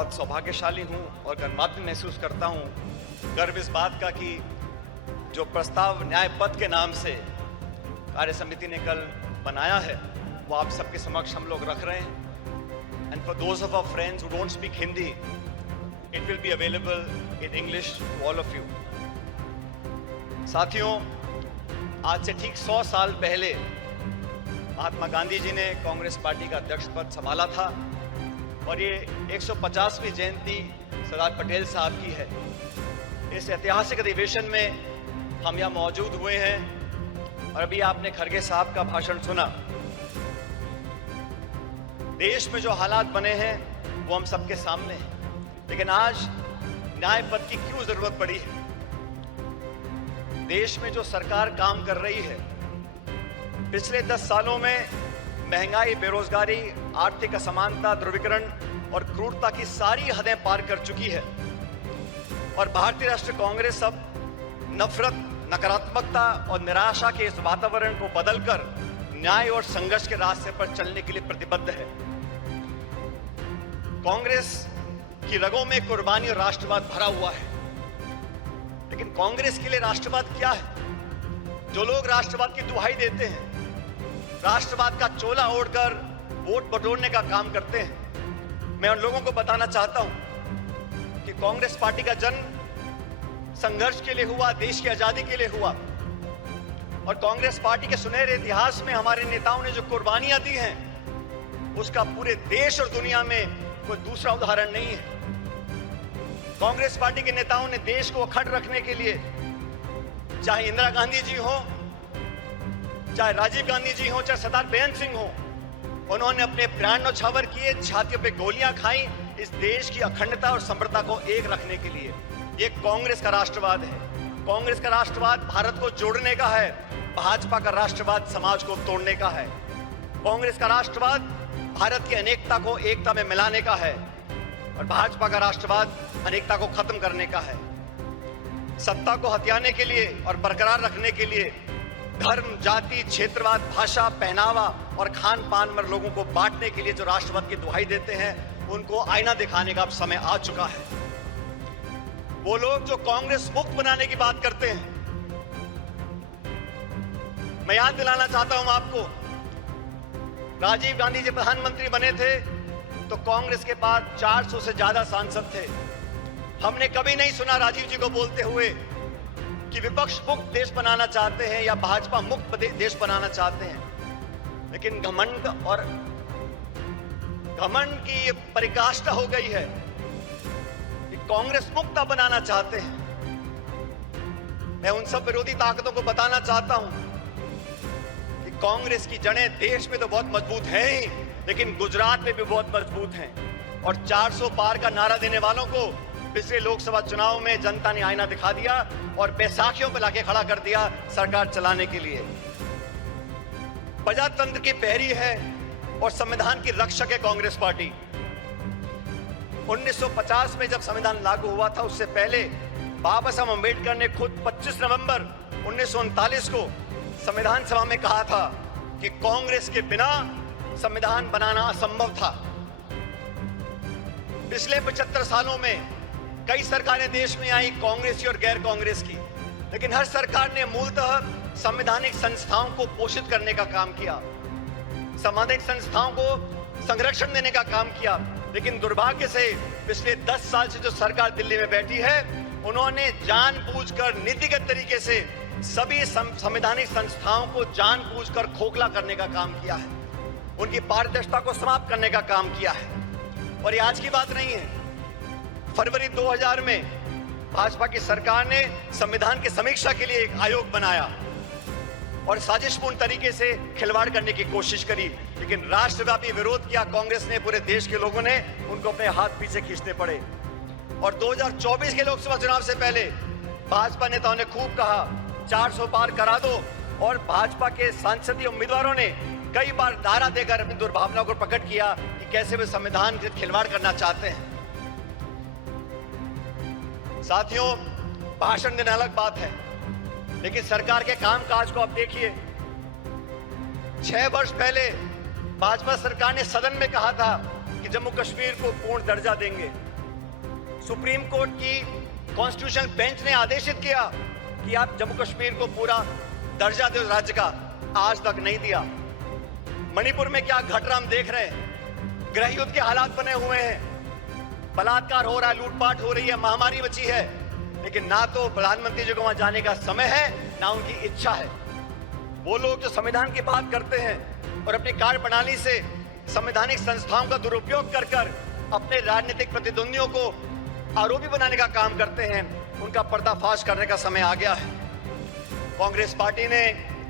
बहुत सौभाग्यशाली हूँ और गर्वान्वित महसूस करता हूँ। गर्व इस बात का कि जो प्रस्ताव न्याय पथ के नाम से कार्य समिति ने कल बनाया है वो आप सबके समक्ष हम लोग रख रहे हैं। And for those of our friends who don't speak Hindi, it will be available in English to all of you. साथियों, आज से ठीक 100 साल पहले महात्मा गांधी जी ने कांग्रेस पार्टी का अध्यक्ष पद संभाला था और ये 150वीं जयंती सरदार पटेल साहब की है। इस ऐतिहासिक अधिवेशन में हम यहाँ मौजूद हुए हैं और अभी आपने खड़गे साहब का भाषण सुना। देश में जो हालात बने हैं वो हम सबके सामने हैं, लेकिन आज न्याय पथ की क्यों जरूरत पड़ी है? देश में जो सरकार काम कर रही है, पिछले 10 सालों में महंगाई, बेरोजगारी, आर्थिक असमानता, ध्रुवीकरण और क्रूरता की सारी हदें पार कर चुकी है और भारतीय राष्ट्रीय कांग्रेस अब नफरत, नकारात्मकता और निराशा के इस वातावरण को बदलकर न्याय और संघर्ष के रास्ते पर चलने के लिए प्रतिबद्ध है। कांग्रेस की रगों में कुर्बानी और राष्ट्रवाद भरा हुआ है, लेकिन कांग्रेस के लिए राष्ट्रवाद क्या है? जो लोग राष्ट्रवाद की दुहाई देते हैं, राष्ट्रवाद का चोला ओढ़कर वोट बटोरने का काम करते हैं, मैं उन लोगों को बताना चाहता हूं कि कांग्रेस पार्टी का जन्म संघर्ष के लिए हुआ, देश की आजादी के लिए हुआ और कांग्रेस पार्टी के सुनहरे इतिहास में हमारे नेताओं ने जो कुर्बानियां दी हैं उसका पूरे देश और दुनिया में कोई दूसरा उदाहरण नहीं है। कांग्रेस पार्टी के नेताओं ने देश को अखंड रखने के लिए, चाहे इंदिरा गांधी जी हो, चाहे राजीव गांधी जी हो, चाहे सरदार बेअंत सिंह हो, उन्होंने अपने प्राण न्यौछावर किए, छातियों पे गोलियां खाई इस देश की अखंडता और समृद्धता को एक रखने के लिए। ये कांग्रेस का राष्ट्रवाद है। कांग्रेस का राष्ट्रवाद भारत को जोड़ने का है, भाजपा का राष्ट्रवाद समाज को तोड़ने का है। कांग्रेस का राष्ट्रवाद भारत की अनेकता को एकता में मिलाने का है और भाजपा का राष्ट्रवाद अनेकता को खत्म करने का है। सत्ता को हथियाने के लिए और बरकरार रखने के लिए धर्म, जाति, क्षेत्रवाद, भाषा, पहनावा और खान पान में लोगों को बांटने के लिए जो राष्ट्रवाद की दुहाई देते हैं, उनको आईना दिखाने का अब समय आ चुका है। वो लोग जो कांग्रेस मुक्त बनाने की बात करते हैं, मैं याद दिलाना चाहता हूं आपको, राजीव गांधी जी प्रधानमंत्री बने थे तो कांग्रेस के पास 400 से ज्यादा सांसद थे। हमने कभी नहीं सुना राजीव जी को बोलते हुए कि विपक्ष मुक्त देश बनाना चाहते हैं या भाजपा मुक्त देश बनाना चाहते हैं, लेकिन घमंड की ये पराकाष्ठा हो गई है कि कांग्रेस मुक्त बनाना चाहते हैं। मैं उन सब विरोधी ताकतों को बताना चाहता हूं कि कांग्रेस की जड़ें देश में तो बहुत मजबूत हैं ही, लेकिन गुजरात में भी बहुत मजबूत हैं और 400 पार का नारा देने वालों को पिछले लोकसभा चुनाव में जनता ने आईना दिखा दिया और बैसाखियों पर लाके खड़ा कर दिया सरकार चलाने के लिए। प्रजातंत्र की पहरी है और संविधान की रक्षक है कांग्रेस पार्टी। 1950 में जब संविधान लागू हुआ था, उससे पहले बाबा साहब अम्बेडकर ने खुद 25 नवंबर 1939 को संविधान सभा में कहा था कि कांग्रेस के बिना संविधान बनाना असंभव था। पिछले 75 सालों में कई सरकारें देश में आई, कांग्रेस की और गैर कांग्रेस की, लेकिन हर सरकार ने मूलतः संवैधानिक संस्थाओं को पोषित करने का काम किया, संवैधानिक संस्थाओं को संरक्षण देने का काम किया। लेकिन दुर्भाग्य से पिछले 10 साल से जो सरकार दिल्ली में बैठी है, उन्होंने जानबूझकर नीतिगत तरीके से सभी संवैधानिक संस्थाओं को जानबूझकर खोखला करने का काम किया है, उनकी पारदर्शिता को समाप्त करने का काम किया है। और ये आज की बात नहीं है। फरवरी 2000 में भाजपा की सरकार ने संविधान की समीक्षा के लिए एक आयोग बनाया और साजिशपूर्ण तरीके से खिलवाड़ करने की कोशिश करी, लेकिन राष्ट्रव्यापी विरोध किया कांग्रेस ने, पूरे देश के लोगों ने उनको अपने हाथ पीछे खींचने पड़े। और 2024 के लोकसभा चुनाव से पहले भाजपा नेताओं ने खूब कहा 400 पार करा दो और भाजपा के सांसदीय उम्मीदवारों ने कई बार नारा देकर अपनी दुर्भावना को प्रकट किया कि कैसे वे संविधान से खिलवाड़ करना चाहते हैं। साथियों, भाषण देना अलग बात है, लेकिन सरकार के कामकाज को आप देखिए। 6 वर्ष पहले भाजपा सरकार ने सदन में कहा था कि जम्मू कश्मीर को पूर्ण दर्जा देंगे। सुप्रीम कोर्ट की कॉन्स्टिट्यूशनल बेंच ने आदेशित किया कि आप जम्मू कश्मीर को पूरा दर्जा दो राज्य का, आज तक नहीं दिया। मणिपुर में क्या घट रहा हम देख रहे हैं। गृह युद्ध के हालात बने हुए हैं, बलात्कार हो रहा है, लूटपाट हो रही है, महामारी बची है, लेकिन ना तो प्रधानमंत्री जी को वहां जाने का समय है, ना उनकी इच्छा है। वो लोग जो संविधान की बात करते हैं और अपनी कार्य प्रणाली से संवैधानिक संस्थाओं का दुरुपयोग कर अपने राजनीतिक प्रतिद्वंदियों को आरोपी बनाने का काम करते हैं, उनका पर्दाफाश करने का समय आ गया है। कांग्रेस पार्टी ने,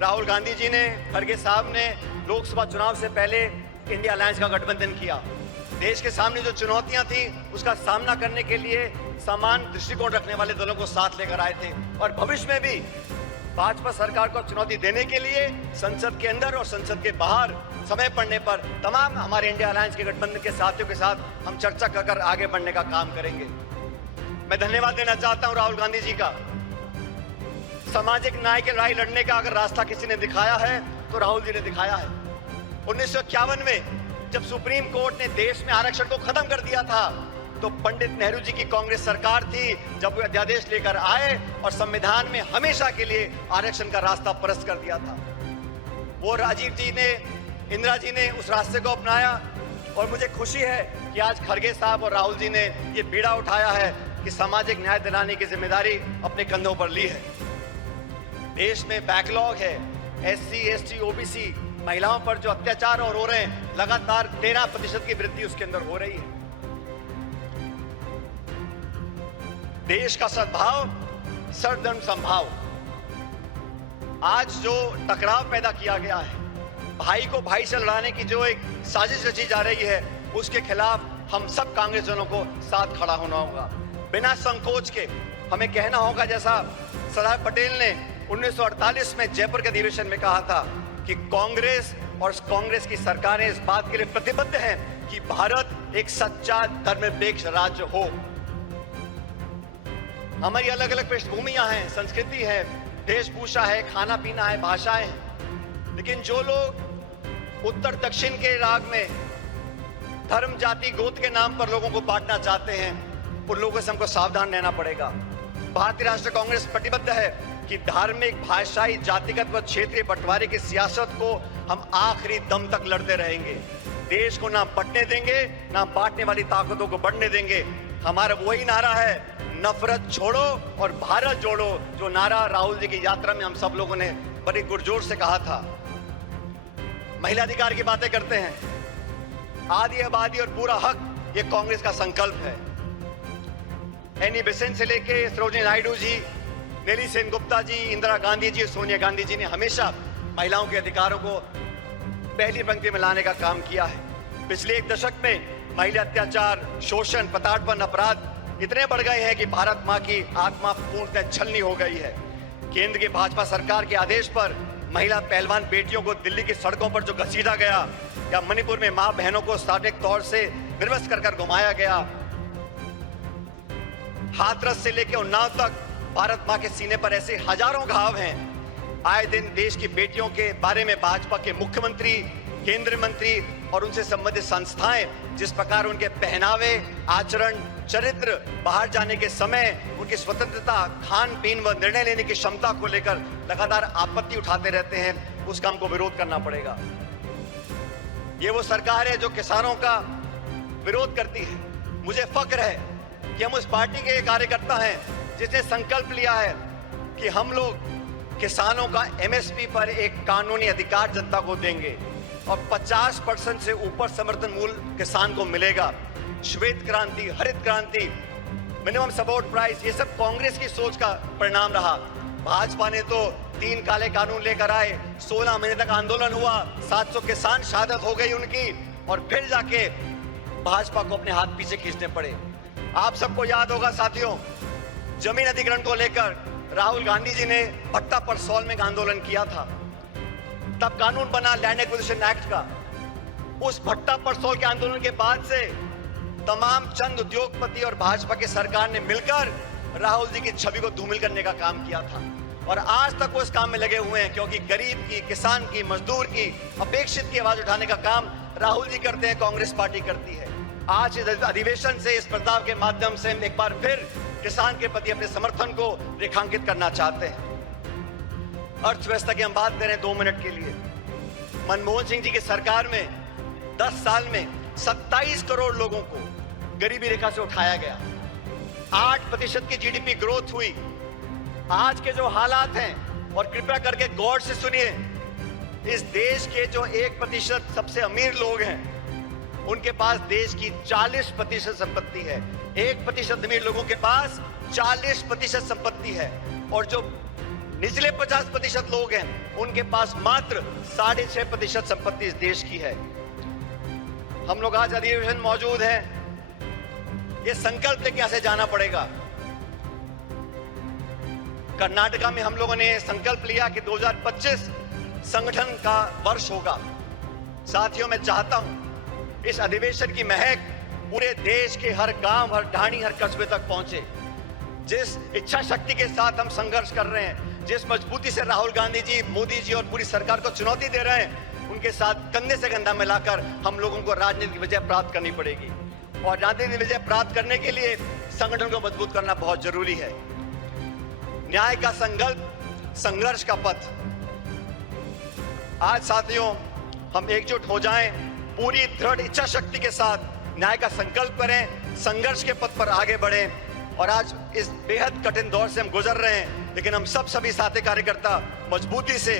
राहुल गांधी जी ने, खड़गे साहब ने लोकसभा चुनाव से पहले इंडिया अलायंस का गठबंधन किया। देश के सामने जो चुनौतियां थी उसका सामना करने के लिए समान दृष्टिकोण रखने वाले दलों को साथ लेकर आए थे, और भविष्य में भी भाजपा सरकार को चुनौती देने के लिए संसद के अंदर और संसद के बाहर समय पड़ने पर तमाम हमारे इंडिया अलायंस के गठबंधन के साथियों के साथ हम चर्चा कर आगे बढ़ने का काम करेंगे। मैं धन्यवाद देना चाहता हूं राहुल गांधी जी का। सामाजिक न्याय के लड़ाई लड़ने का अगर रास्ता किसी ने दिखाया है तो राहुल जी ने दिखाया है। 1951 में जब सुप्रीम कोर्ट ने देश में आरक्षण को खत्म कर दिया था, तो पंडित नेहरू जी की कांग्रेस सरकार थी जब वो अध्यादेश लेकर आए और संविधान में हमेशा के लिए आरक्षण का रास्ता परस्त कर दिया था। वो राजीव जी ने, इंदिरा जी ने उस रास्ते को अपनाया, और मुझे खुशी है कि आज खड़गे साहब और राहुल जी ने ये बीड़ा उठाया है कि सामाजिक न्याय दिलाने की जिम्मेदारी अपने कंधों पर ली है। देश में बैकलॉग है, SC, ST, OBC महिलाओं पर जो अत्याचार और हो रहे हैं, लगातार 13% की वृद्धि उसके अंदर हो रही है। देश का सद्भाव, सर्वधर्म संभाव। आज जो टकराव पैदा किया गया है, भाई को भाई से लड़ाने की जो एक साजिश रची जा रही है, उसके खिलाफ हम सब कांग्रेस जनों को साथ खड़ा होना होगा। बिना संकोच के हमें कहना होगा, जैसा सरदार पटेल ने 1948 में जयपुर के अधिवेशन में कहा था कि कांग्रेस और कांग्रेस की सरकारें इस बात के लिए प्रतिबद्ध हैं कि भारत एक सच्चा धर्मनिरपेक्ष राज्य हो। हमारी अलग अलग पृष्ठभूमियां हैं, संस्कृति है, वेशभूषा है, खाना पीना है, भाषाएं हैं, लेकिन जो लोग उत्तर दक्षिण के राग में धर्म, जाति, गोत्र के नाम पर लोगों को बांटना चाहते हैं, उन लोगों से हमको सावधान रहना पड़ेगा। भारतीय राष्ट्रीय कांग्रेस प्रतिबद्ध है कि धार्मिक, भाषाई, जातिगत व क्षेत्रीय बंटवारे की सियासत को हम आखिरी दम तक लड़ते रहेंगे। देश को ना बंटने देंगे, ना बांटने वाली ताकतों को बढ़ने देंगे। हमारा वही नारा है, नफरत छोड़ो और भारत जोड़ो, जो नारा राहुल जी की यात्रा में हम सब लोगों ने बड़ी गुरजोर से कहा था। महिला अधिकार की बातें करते हैं, आदि आबादी और पूरा हक, ये कांग्रेस का संकल्प है। एनी बेसेंट से लेके सरोजिनी नायडू जी, नेली सेनगुप्ता जी, इंदिरा गांधी जी, सोनिया गांधी जी ने हमेशा महिलाओं के अधिकारों को पहली पंक्ति में लाने का काम किया है। पिछले एक दशक में महिला अत्याचार, शोषण, प्रताड़पन, अपराध इतने बढ़ गए हैं कि भारत मां की आत्मा पूर्णतः छलनी हो गई है। केंद्र की भाजपा सरकार के आदेश पर महिला पहलवान बेटियों को दिल्ली की सड़कों पर जो घसीटा गया, या मणिपुर में मां बहनों को सार्वजनिक तौर से निर्वस्त्र कर घुमाया गया, हाथरस से लेकर उन्नाव तक भारत मां के सीने पर ऐसे हजारों घाव हैं। आए दिन देश की बेटियों के बारे में भाजपा के मुख्यमंत्री, केंद्रीय मंत्री और उनसे संबंधित संस्थाएं जिस प्रकार उनके पहनावे, आचरण, चरित्र, बाहर जाने के समय उनकी स्वतंत्रता, खान पीन व निर्णय लेने की क्षमता को लेकर लगातार आपत्ति उठाते रहते हैं, उसका हमको विरोध करना पड़ेगा। ये वो सरकार है जो किसानों का विरोध करती है। मुझे फक्र है कि हम उस पार्टी के कार्यकर्ता हैं जिसने संकल्प लिया है कि हम लोग किसानों का MSP पर एक कानूनी अधिकार जनता को देंगे और 50% से ऊपर समर्थन मूल्य किसान को मिलेगा। श्वेत क्रांति, हरित क्रांति, मिनिमम सपोर्ट प्राइस, ये सब कांग्रेस की सोच का परिणाम रहा। भाजपा ने तो 3 काले कानून लेकर आए, 16 महीने तक आंदोलन हुआ, 700 किसान शहादत हो गई उनकी, और फिर जाके भाजपा को अपने हाथ पीछे खींचने पड़े। आप सबको याद होगा साथियों, जमीन अधिग्रहण को लेकर राहुल गांधी जी ने भट्टा परसौल में आंदोलन किया था। तब कानून बना लैंड एक्विजिशन एक्ट का। उस भट्टा परसौल के आंदोलन के बाद से तमाम चंद उद्योगपति और भाजपा की सरकार ने मिलकर राहुल जी की छवि को धूमिल करने का काम किया था, और आज तक वो इस काम में लगे हुए हैं, क्योंकि गरीब की, किसान की, मजदूर की, अपेक्षित की आवाज उठाने का काम राहुल जी करते हैं, कांग्रेस पार्टी करती है। आज इस अधिवेशन से, इस प्रस्ताव के माध्यम से हम एक बार फिर किसान के प्रति अपने समर्थन को रेखांकित करना चाहते हैं। अर्थव्यवस्था की हम बात करें 2 मिनट के लिए। मनमोहन सिंह जी की सरकार में 10 साल में 27 करोड़ लोगों को गरीबी रेखा से उठाया गया। 8% की जीडीपी ग्रोथ हुई। आज के जो हालात हैं, और कृपया करके गौर से सुनिए, इस देश के जो 1% सबसे अमीर लोग हैं, उनके पास देश की 40% संपत्ति है। 1% अमीर लोगों के पास 40% संपत्ति है, और जो निचले 50% लोग हैं, उनके पास मात्र 6.5% संपत्ति इस देश की है। हम लोग आज अधिवेशन मौजूद हैं, ये संकल्प लेके ऐसे जाना पड़ेगा। कर्नाटका में हम लोगों ने संकल्प लिया कि 2025 संगठन का वर्ष होगा। साथियों, मैं चाहता हूं इस अधिवेशन की महक पूरे देश के हर गांव, हर ढाणी, हर कस्बे तक पहुंचे। जिस इच्छा शक्ति के साथ हम संघर्ष कर रहे हैं, जिस मजबूती से राहुल गांधी जी, मोदी जी और पूरी सरकार को चुनौती दे रहे हैं, उनके साथ कंधे से कंधा मिलाकर हम लोगों को राजनीतिक विजय प्राप्त करनी पड़ेगी। और राजनीतिक विजय प्राप्त करने के लिए संगठन को मजबूत करना बहुत जरूरी है। न्याय का संकल्प, संघर्ष का पथ। आज साथियों, हम एकजुट हो जाएं, पूरी दृढ़ इच्छा शक्ति के साथ न्याय का संकल्प करें, संघर्ष के पथ पर आगे बढ़ें। और आज इस बेहद कठिन दौर से हम गुजर रहे हैं, लेकिन हम सभी साथी कार्यकर्ता मजबूती से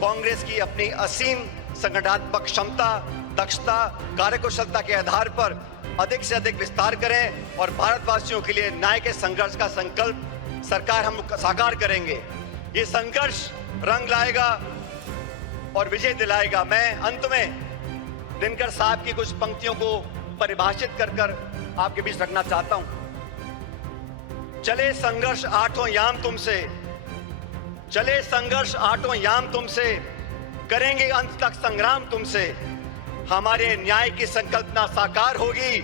कांग्रेस की अपनी असीम संगठनात्मक क्षमता, दक्षता, कार्यकुशलता के आधार पर अधिक से अधिक विस्तार करें और भारतवासियों के लिए न्याय के संघर्ष का संकल्प सरकार हम साकार करेंगे। ये संघर्ष रंग लाएगा और विजय दिलाएगा। मैं अंत में दिनकर साहब की कुछ पंक्तियों को परिभाषित कर आपके बीच रखना चाहता हूं। चले संघर्ष आठों याम तुमसे, चले संघर्ष आठों याम तुमसे, करेंगे अंत तक संग्राम तुमसे। हमारे न्याय की संकल्पना साकार होगी,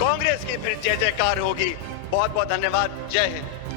कांग्रेस की फिर जय जयकार होगी। बहुत बहुत धन्यवाद। जय हिंद।